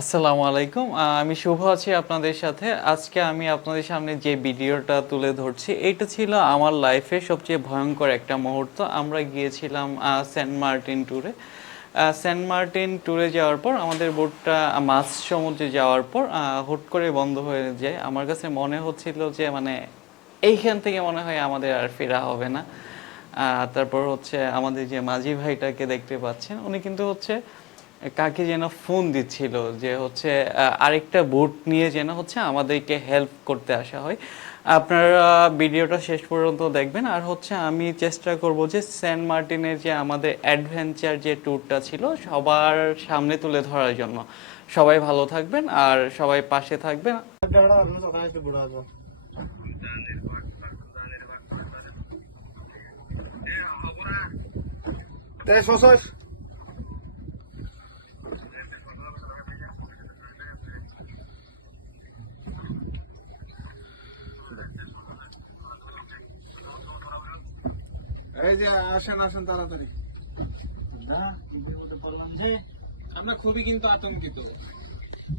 আসসালামু আলাইকুম। আমি শুভ আছি আপনাদের সাথে। আজকে আমি আপনাদের সামনে যে ভিডিওটা তুলে ধরছি, এইটা ছিল আমার লাইফের সবচেয়ে ভয়ংকর একটা মুহূর্ত। আমরা গিয়েছিলাম সেন্ট মার্টিন ট্যুরে। সেন্ট মার্টিন ট্যুরে যাওয়ার পর আমাদের বোটটা মাঝ সমুদ্রে যাওয়ার পর হুট করে বন্ধ হয়ে যায়। আমার কাছে মনে হচ্ছিল যে মানে এইখান থেকে মনে হয় আমাদের আর ফেরা হবে না। তারপর হচ্ছে আমাদের যে মাঝি ভাইটাকে দেখতে পাচ্ছেন, উনি কিন্তু হচ্ছে কাকে যেন ফোন দিচ্ছিল যে হচ্ছে আরেকটা বোট নিয়ে যেন হচ্ছে আমাদেরকে হেল্প করতে আসা হয়। আপনারা ভিডিওটা শেষ পর্যন্ত দেখবেন। আর হচ্ছে আমি চেষ্টা করব যে সেন্ট মার্টিনের যে আমাদের অ্যাডভেঞ্চার যে ট্যুরটা ছিল সবার সামনে তুলে ধরার জন্য। সবাই ভালো থাকবেন আর সবাই পাশে থাকবেন। এই যে আসেন আসেন তাড়াতাড়ি। না, বলতে পারলাম যে আমরা খুবই কিন্তু আতঙ্কিত।